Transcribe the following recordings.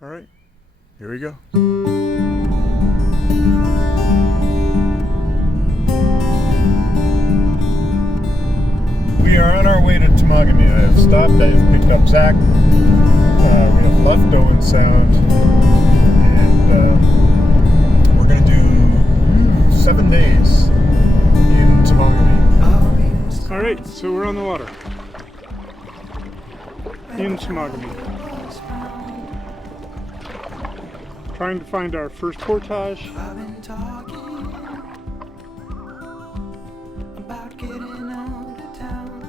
All right, here we go. We are on our way to Temagami. I have stopped, I have picked up Zach. We have left Owen Sound. And we're going to do 7 days in Temagami. All right, so we're on the water in Temagami. Trying to find our first portage. I've been talking about getting out of town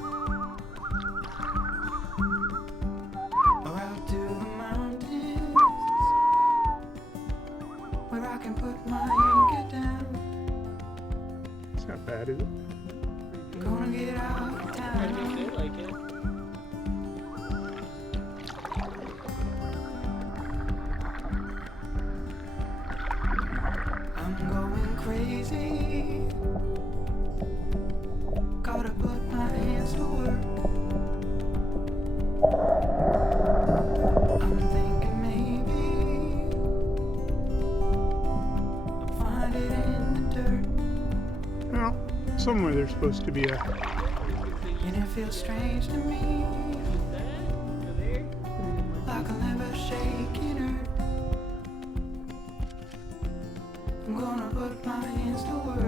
or out to the mountains where I can put my anchor down. It's not bad, is it? Gonna get out of town. I think they like it. I'm going crazy. Gotta put my hands to work. I'm thinking maybe I'll find it in the dirt. Well, somewhere there's supposed to be a... And it feels strange to me, like I'll never shake in earth. I'm gonna put my hands to work.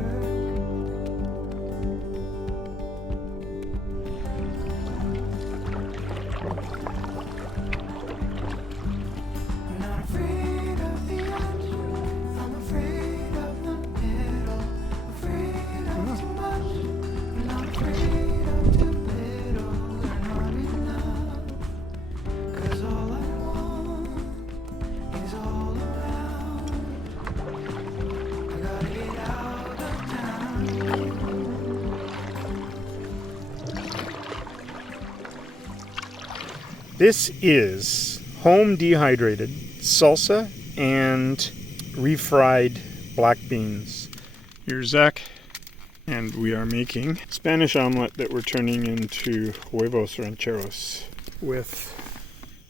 I'm not afraid of the edge. I'm afraid of the middle. Afraid of too much. I'm not afraid of too little. They're not enough. 'Cause all I want is all around. I gotta get out of town. This is home dehydrated salsa and refried black beans. Here's Zach, and we are making Spanish omelet that we're turning into huevos rancheros with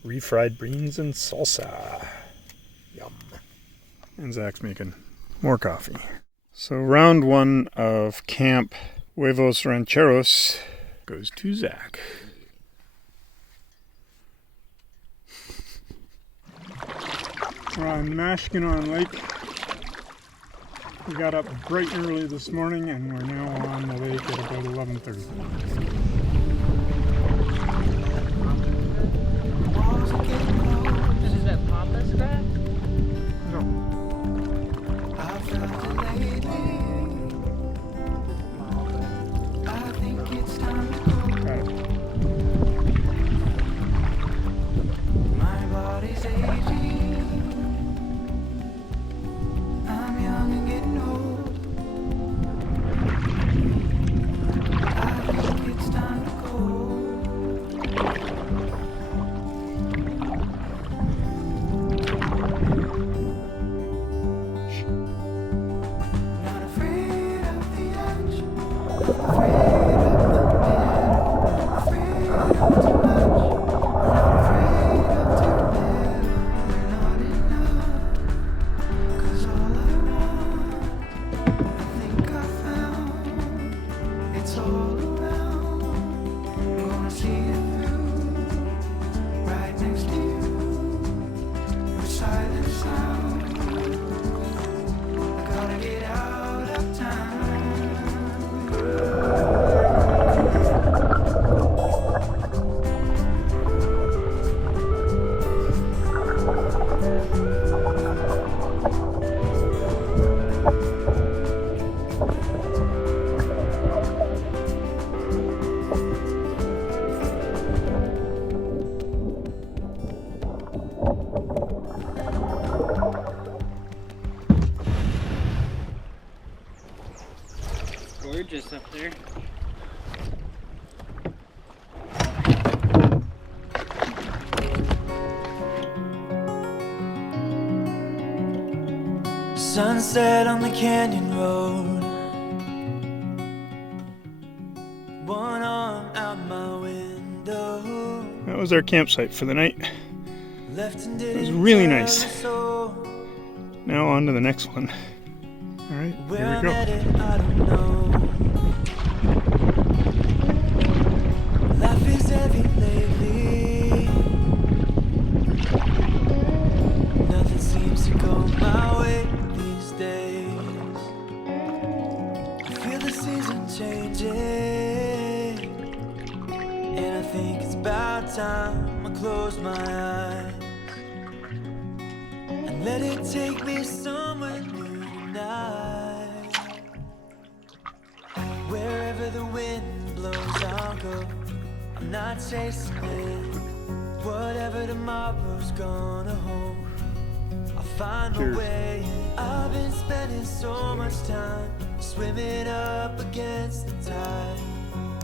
refried beans and salsa. Yum. And Zach's making more coffee. So round one of Camp Huevos Rancheros goes to Zach. We're on Mashkinon Lake. We got up bright and early this morning and we're now on the lake at about 11:30. Walls are getting low. This is that pampas crap? No. I've felt it lately. I think it's time to go. Got it. My body's aging. I'm young and getting old. I think it's time to go. Not afraid of the edge. Afraid of the middle. Afraid of too much. Not afraid of too little. They're not enough. 'Cause all I want, I think I found. It's all around. I'm gonna see it through. Right next to you. Your silent sound. I gotta get out of town. Gorgeous up there. Sunset on the canyon road. One arm out my window. That was our campsite for the night. It was really nice. Now on to the next one. All right, here we go. Life is heavy lately. Nothing seems to go my way these days. I feel the season changing, and I think it's about time I close my eyes and let it take me somewhere new tonight. Wherever the wind blows, I'll go. I'm not chasing it. Whatever tomorrow's gonna hold, I'll find my way. I've been spending so much time swimming up against the tide.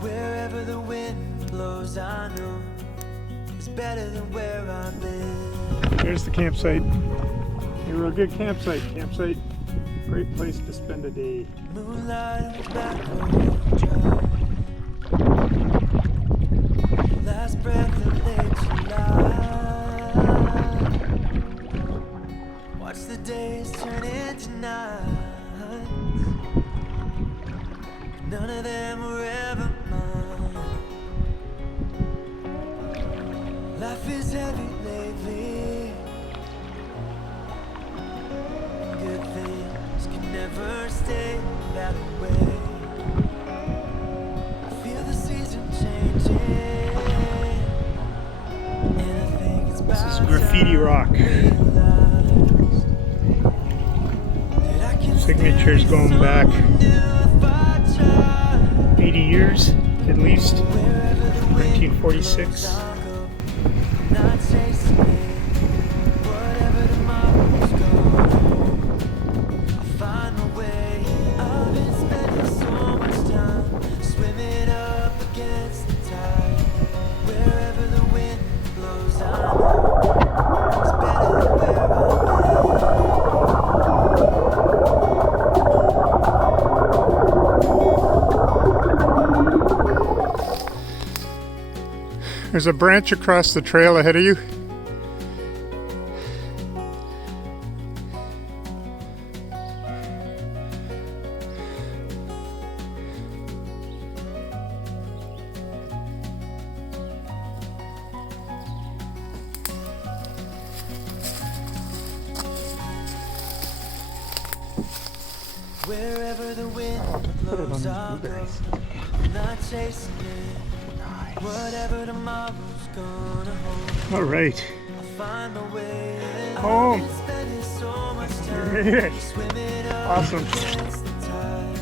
Wherever the wind blows, I know it's better than where I've been. There's the campsite. You're a good campsite. Great place to spend a day. Moonlight on the back road drive. Last breath of late July. Watch the days turn into nights. None of them were ever mine. Life is heavy lately. Good things can never stay that way. I feel the season changing, and I think it's This is about graffiti time rock. I realized that I can Signatures still be going back someone new if I try. 80 years at least. Wherever the wind 1946. blows, I'll go. I'm not chasing it. Whatever tomorrow's gonna hold, I'll find my way. I've been spending so much time swimming up against the tide. Wherever the wind blows, I know it's better than where I've There's a branch across the trail ahead of you. Wherever the wind blows, I'll go. I'm not chasing it. Whatever tomorrow's gonna hold, All right. I'll find my way. Home. I've been spending so much You time made it. swimming up Awesome. against the tide.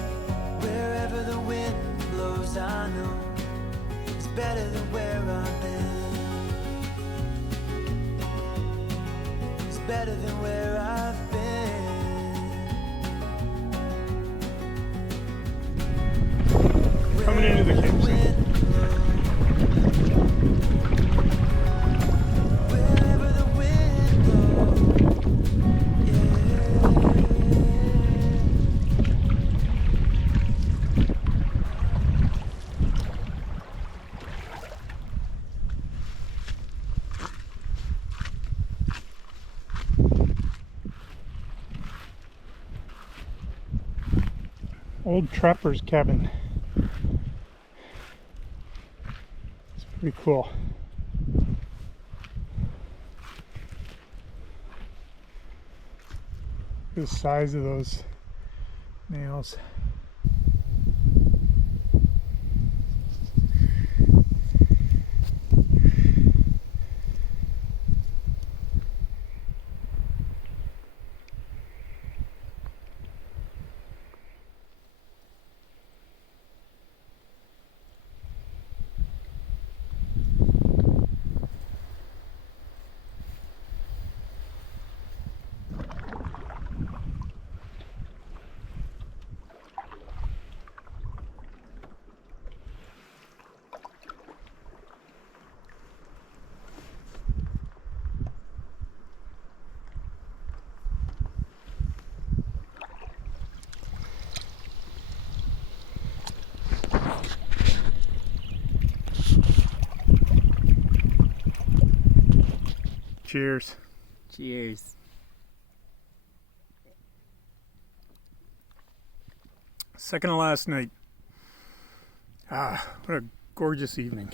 Wherever the wind blows, I know it's better than where I've been. It's better than where I've been. Coming into the campsite. Wherever the wind blows, Old trapper's cabin. It's pretty cool. The size of those nails. Cheers. Cheers. Second to last night. Ah, what a gorgeous evening.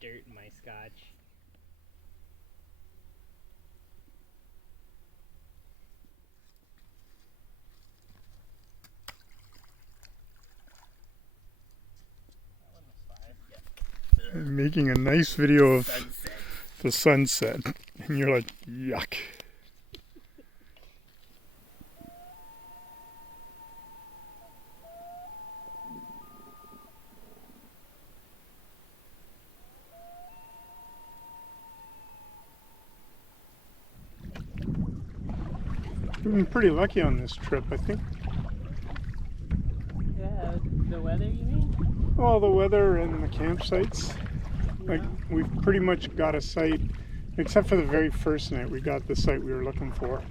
Dirt in my scotch. I'm making a nice video of Sunset. the sunset, and you're like, yuck. We've been pretty lucky on this trip, I think. Yeah, the weather, you mean? Well, the weather and the campsites. Like, we've pretty much got a site, except for the very first night, we got the site we were looking for.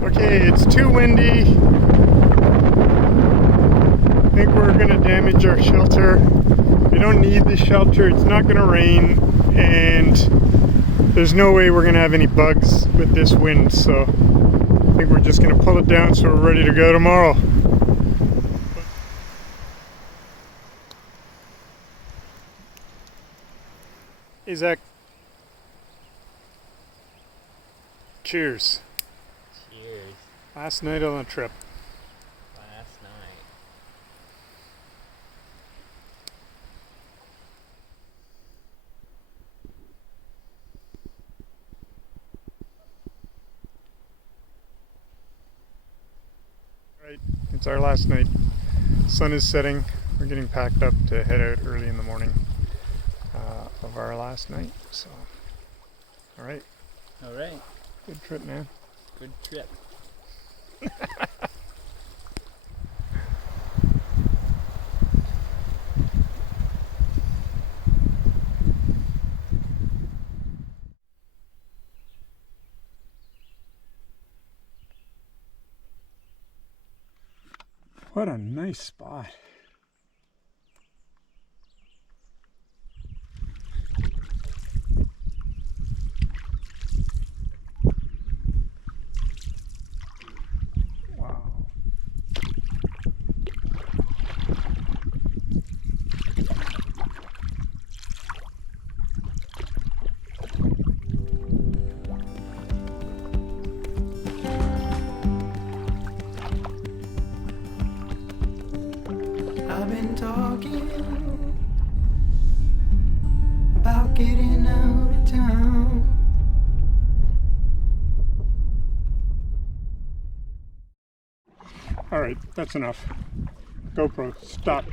Okay, it's too windy. I think we're gonna damage our shelter. We don't need the shelter, it's not gonna rain, and there's no way we're gonna have any bugs with this wind, so I think we're just gonna pull it down so we're ready to go tomorrow. Hey Zach. Cheers. Cheers. Last night on the trip. Last night. Right, it's our last night. Sun is setting. We're getting packed up to head out early in the morning of our last night. So, all right, All right. good trip, man. Good trip. What a nice spot. Wow. I've been talking about getting out of town. All right, that's enough. GoPro, stop.